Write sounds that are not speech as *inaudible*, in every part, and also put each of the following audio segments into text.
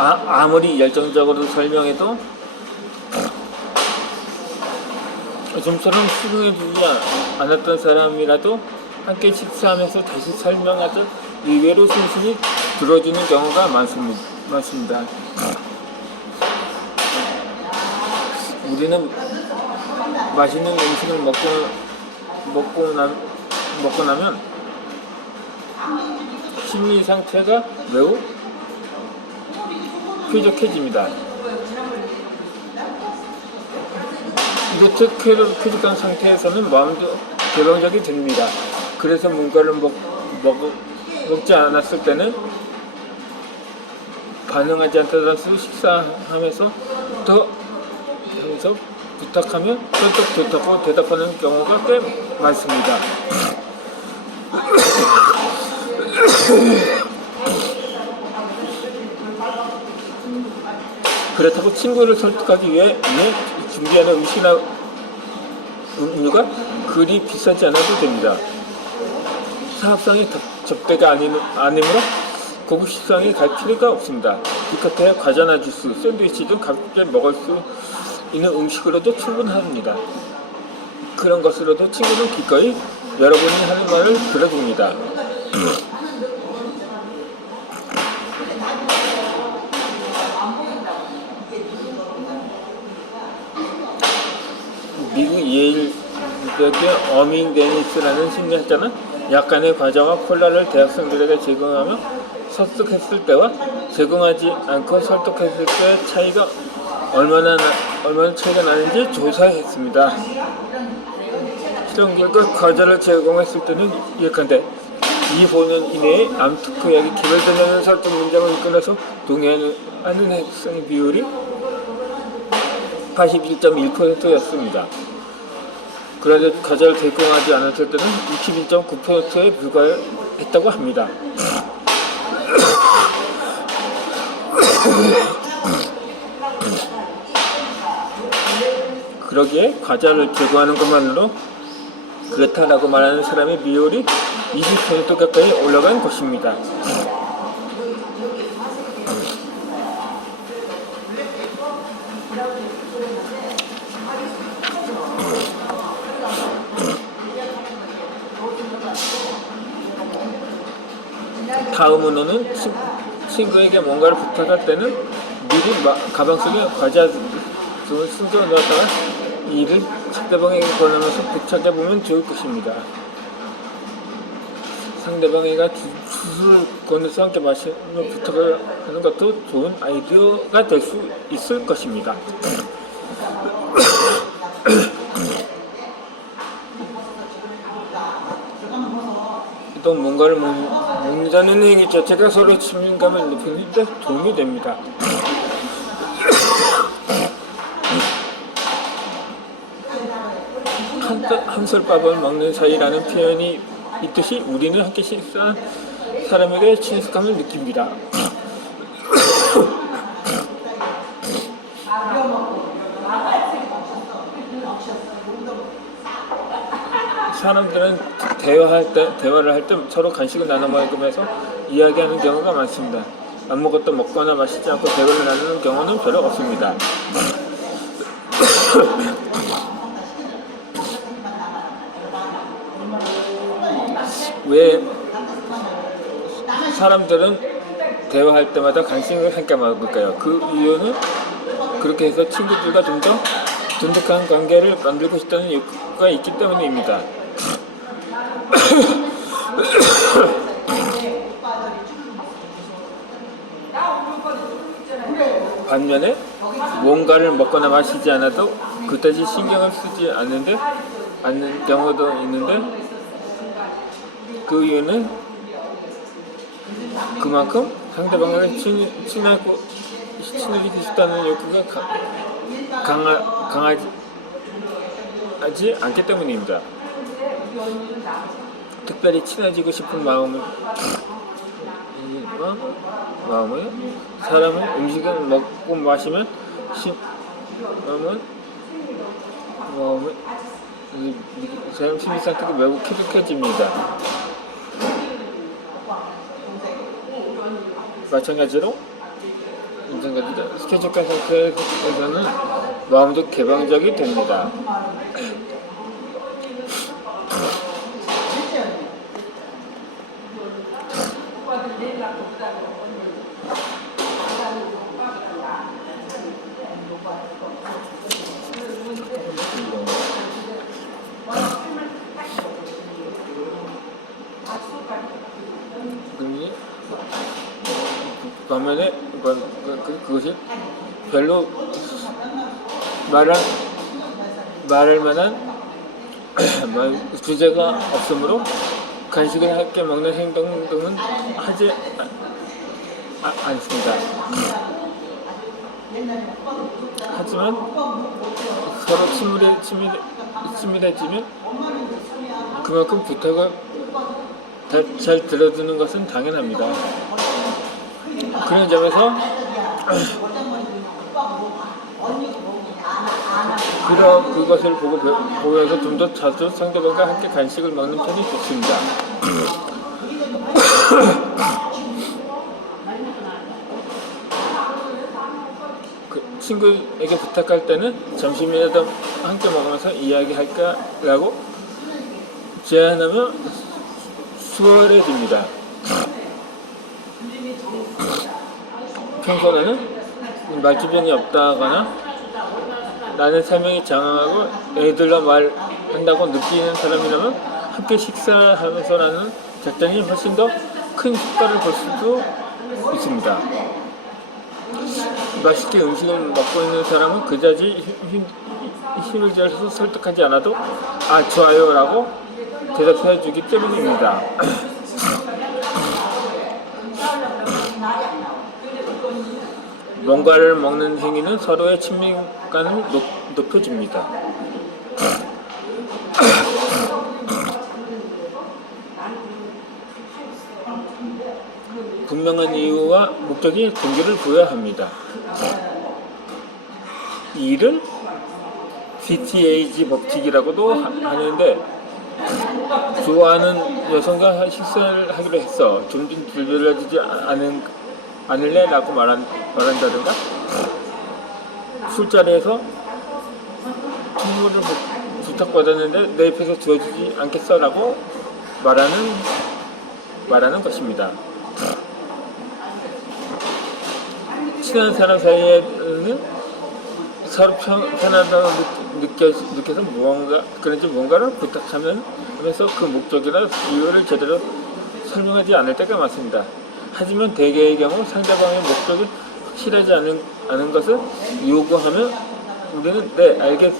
아, 아무리 열정적으로 설명해도 좀처럼 수긍해주지 않았던 사람이라도 함께 식사하면서 다시 설명하듯 의외로 심심히 들어주는 경우가 많습니다. 많습니다. 우리는 맛있는 음식을 먹고 먹고 나 먹고 나면 심리 상태가 매우 쾌적해집니다. 이렇게 쾌적- 쾌적한 상태에서는 마음도 개방적이 됩니다. 그래서 뭔가를 먹, 먹, 먹지 않았을 때는 반응하지 않더라도 식사하면서 더 하면서 부탁하면 펄떡 좋다고 대답하는 경우가 꽤 많습니다. *clears throat* *coughs* 그렇다고 친구를 설득하기 위해 위해 준비하는 음식이나 음료가 그리 비싸지 않아도 됩니다. 사업상의 접- 접대가 아니, 아니므로 고급 식당에 갈 필요가 없습니다. 디카페에 과자나 주스, 샌드위치 등 가볍게 먹을 수 있는 음식으로도 충분합니다. 그런 것으로도 친구는 기꺼이 여러분이 하는 말을 들어줍니다. *clears throat* 미국 예일 대학의 어밍 데니스라는 심리학자는 약간의 과자와 콜라를 대학생들에게 제공하며 설득했을 때와 제공하지 않고 설득했을 때의 차이가 얼마나 나- 얼마나 차이가 나는지 조사했습니다. 실험 결과 과자를 제공했을 때는 예컨대 2호년 이내에 암특허약이 개발되는 설득 문장을 이끌어서 동의하는 학생의 비율이 81.1%였습니다. 그런데 과자를 제공하지 않았을 때는 61.9%에 불과했다고 합니다. 그러기에 과자를 제공하는 것만으로 그렇다라고 말하는 사람의 비율이 20% 가까이 올라간 것입니다. 다음 친- 친구에게 뭔가를 부탁할 때는 미리 마- 가방 속에 과자 등을 숨겨 넣었다가 이를 상대방에게 권하면서 부탁해 보면 좋을 것입니다. 상대방에게 주- 주스를 권해서 함께 마시는 부탁을 하는 것도 좋은 아이디어가 될 수 있을 것입니다. *coughs* 또 뭔가를 먹, 행위 자체가 서로 친밀감을 높이는 데 도움이 됩니다. 한, 한술밥을 먹는 사이라는 표현이 있듯이 우리는 함께 식사한 사람에게 친숙함을 느낍니다. 사람들은 대화할 때 대화를 할 때 서로 간식을 나눠 먹으면서 이야기하는 경우가 많습니다. 아무것도 먹거나 마시지 않고 대화를 나누는 경우는 별로 없습니다. *coughs* 왜 사람들은 대화할 때마다 간식을 함께 먹을까요? 그 이유는 그렇게 해서 친구들과 좀더 돈독한 관계를 만들고 싶다는 욕구가 있기 때문입니다. *coughs* 반면에 뭔가를 먹거나 마시지 않아도 그다지 신경을 쓰지 않는데 않는 경우도 있는데 그 이유는 그만큼 상대방을 친, 친하고 친해지고 싶다는 욕구가 가, 강하, 강하지 하지 않기 때문입니다. 특별히 친해지고 싶은 마음을 이 마음을 사람은 음식을 먹고 마시면 심 마음은 마음을 사람 심리 상태가 매우 쾌적해집니다. 마찬가지로 마찬가지로 스케줄화 상태에서는 마음도 개방적이 됩니다. 그러니 반면에 그, 그, 그, 그것이 별로 말할 말할 만한 *clears throat* 말- 주제가 없으므로 간식을 함께 먹는 행동 등은 하지 아- 아- 않습니다. 하지만 서로 친밀해, 친밀해, 친밀해지면 그만큼 부탁을 다- 잘 들어주는 것은 당연합니다. 그런 점에서 그러 그것을 보고 배- 보면서 좀 더 자주 상대방과 함께 간식을 먹는 편이 좋습니다. *coughs* 그 친구에게 부탁할 때는 점심이라도 함께 먹으면서 이야기할까라고 제안하면 수월해집니다. 평소에는 말주변이 없다거나 나는 설명이 장황하고 애들과 말한다고 느끼는 사람이라면 함께 식사하면서 나는 작전이 훨씬 더 큰 효과를 볼 수도 있습니다. 맛있게 음식을 먹고 있는 사람은 힘- 힘을 들여서 설득하지 않아도 아 좋아요 라고 대답해 주기 때문입니다. *clears throat* 뭔가를 먹는 행위는 서로의 친밀감을 높, 높여줍니다. 분명한 이유와 목적이 동기를 부여합니다. 이 일을 DTAG 법칙이라고도 하- 하는데 좋아하는 여성과 식사를 하기로 했어. 좀좀 들려주지 않은, 않을래? 라고 말한, 말한다든가 술자리에서 선물을 부- 부탁받았는데 내 옆에서 주어주지 않겠어? 라고 말하는, 말하는 것입니다. 친한 사람 사이에는 서로 편, 편하다고 느껴, 느껴서 무언가, 그런지 무언가를 부탁하면 하면서 그 목적이나 이유를 제대로 설명하지 않을 때가 많습니다. 하지만 대개의 경우 상대방의 목적이 확실하지 않은, 않은 것을 요구하면 우리는 네, 알겠,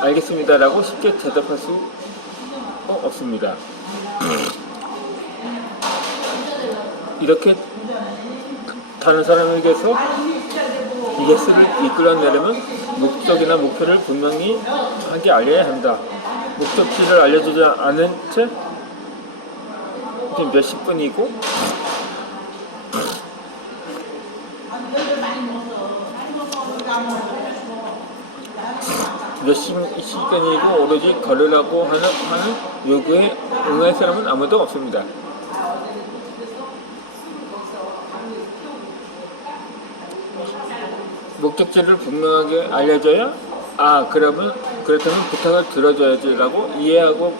알겠습니다 라고 쉽게 대답할 수 없습니다. 이렇게 다른 사람에게서 예스를 이끌어내려면 목적이나 목표를 분명히 하게 알려야 한다. 목적지를 알려주지 않은 채 지금 몇십 분이고 몇십 시간이고 오로지 걸으라고 하는, 하는 요구에 응할 사람은 아무도 없습니다. 목적지를 분명하게 알려줘야 아 그러면 그렇다면 부탁을 들어줘야지라고 이해하고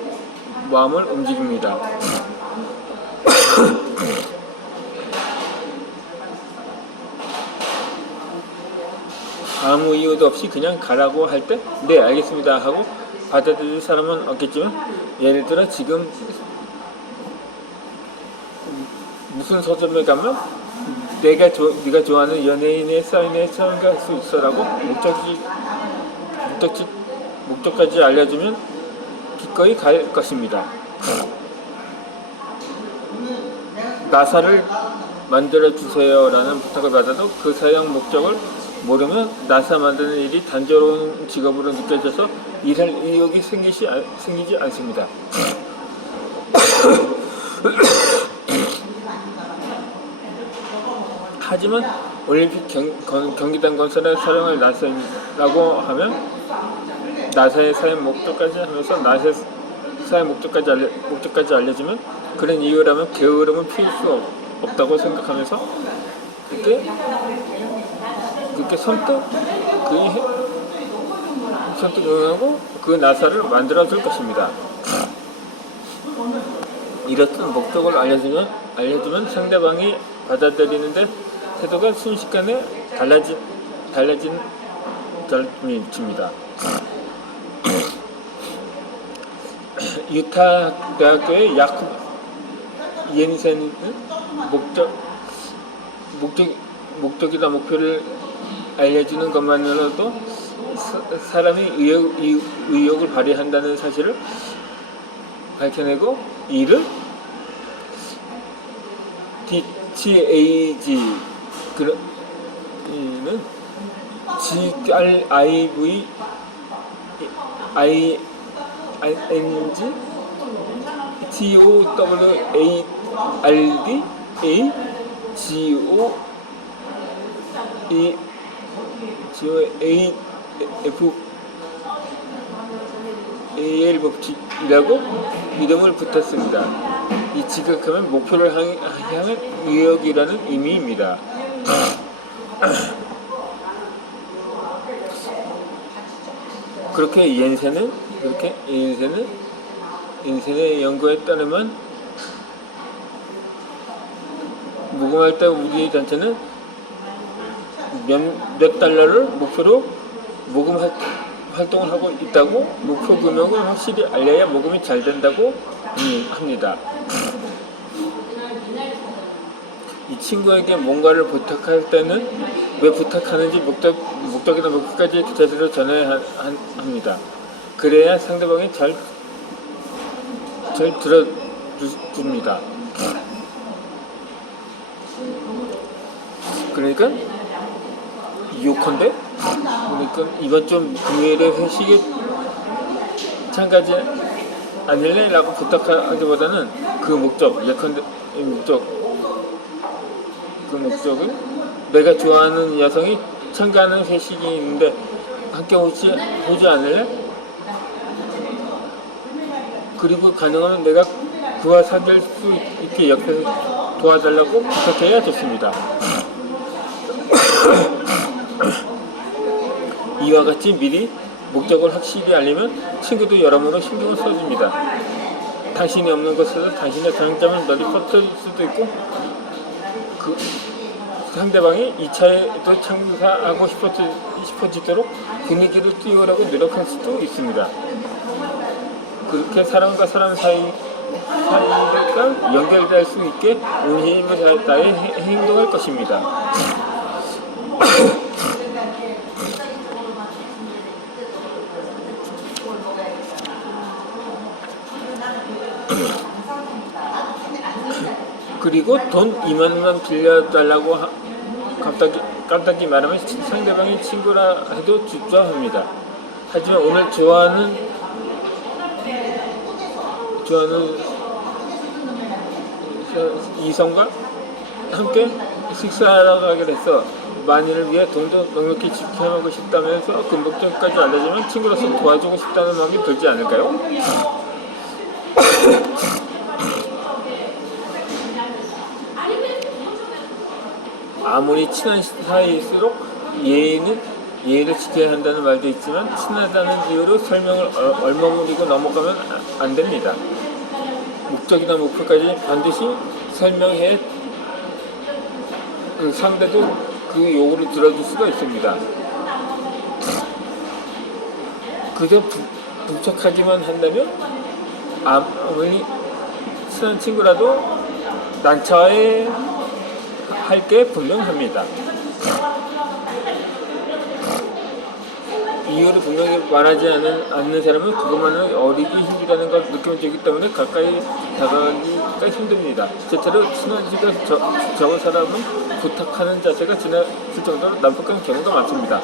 마음을 움직입니다. 아무 이유도 없이 그냥 가라고 할 때 네 알겠습니다 하고 받아들일 사람은 없겠지만 예를 들어 지금 무슨 서점에 가면 내가 조, 네가 좋아하는 연예인의 사인에 참가할 수 있어라고 목적지 목적지 목적까지 알려주면 기꺼이 갈 것입니다. 나사를 만들어 주세요라는 부탁을 받아도 그 사용 목적을 모르면 나사 만드는 일이 단조로운 직업으로 느껴져서 일할 의욕이 생기지, 않- 생기지 않습니다. *coughs* 하지만 올림픽 경, 건- 경기단 건설에 사용할 나사라고 하면 나사의 사용 목적까지 하면서 나사의 사용 목적까지 알려, 목적까지 알려주면 그런 이유라면 게으름은 피울 수 없, 없다고 생각하면서 그때 그렇게 선뜻 그 해- 선뜻 응하고 그 나사를 만들어 줄 것입니다. 이렇듯 목적을 알려주면 알려주면 상대방이 받아들이는데 태도가 순식간에 달라진 달라진 달입니다. 유타 대학교의 야쿠 이엔센은 목적 목적 목적이다 목표를 알려주는 것만으로도 사, 사람이 의욕, 의- 의욕을 발휘한다는 사실을 밝혀내고 이를 DTAG 그는 GRIV I N G T O W A R D A G O E G O A F A L 법칙이라고 이름을 붙였습니다. 이 지각하면 목표를 향- 향한 의욕이라는 의미입니다. *clears throat* 그렇게 이엔세는 그렇게 이엔세는 인생의 연구에 따르면 모금할 때 우리 단체는 몇, 몇 달러를 목표로 모금 활- 활동을 하고 있다고 목표 금액을 확실히 알려야 모금이 잘 된다고 음, 합니다. *laughs* 이 친구에게 뭔가를 부탁할 때는 왜 부탁하는지 목적, 목적이나 목표까지 제대로 전해야 합니다. 그래야 상대방이 잘, 잘 들어줍니다. *laughs* 그러니까 요컨대 그러니까 이번 좀 금요일에 회식에 참가하지 않을래? 라고 부탁하기보다는 그 목적 예컨대 이 목적 그 목적은 내가 좋아하는 여성이 참가하는 회식이 있는데 함께 오지, 오지 않을래? 그리고 가능하면 내가 그와 사귈 수 있게 옆에서 도와달라고 부탁해야 좋습니다. *coughs* *clears throat* 이와 같이 미리 목적을 확실히 알리면 친구도 여러모로 신경을 써줍니다. 당신이 없는 곳에서 당신의 장점을 널리 퍼뜨릴 수도 있고 그 상대방이 이 차에도 참가하고 싶어지, 싶어지도록 분위기를 띄우려고 노력할 수도 있습니다. 그렇게 사람과 사람 사이, 사이가 연결될 수 있게 온 힘을 다해 해- 행동할 것입니다. *clears throat* 그리고 돈 2만원 빌려달라고 하- 갑자기, 깜짝이 말하면 상대방이 친구라 해도 주저합니다. 하지만 오늘 좋아하는 좋아하는 저- 이성과 함께 식사하러 가기로 했어. 만일을 위해 돈도 넉넉히 지켜가고 싶다면서 그 목적까지 알려주면 친구로서 도와주고 싶다는 마음이 들지 않을까요? 아무리 친한 사이일수록 예의는 예의를 지켜야 한다는 말도 있지만 친하다는 이유로 설명을 얼- 얼머무리고 넘어가면 아- 안 됩니다. 목적이나 목표까지 반드시 설명해 그 상대도 그 요구를 들어줄 수가 있습니다. 그저 부, 부족하기만 한다면 아무리 친한 친구라도 난처해 할 게 분명합니다. 이유를 분명히 말하지 않은, 않는 사람은 그것만은 어리기 힘들다는 걸 느껴지기 때문에 가까이 다가가기가 힘듭니다. 실제로 친하지가 적- 적은 사람은 부탁하는 자세가 지나칠 정도로 난폭한 경우가 많습니다.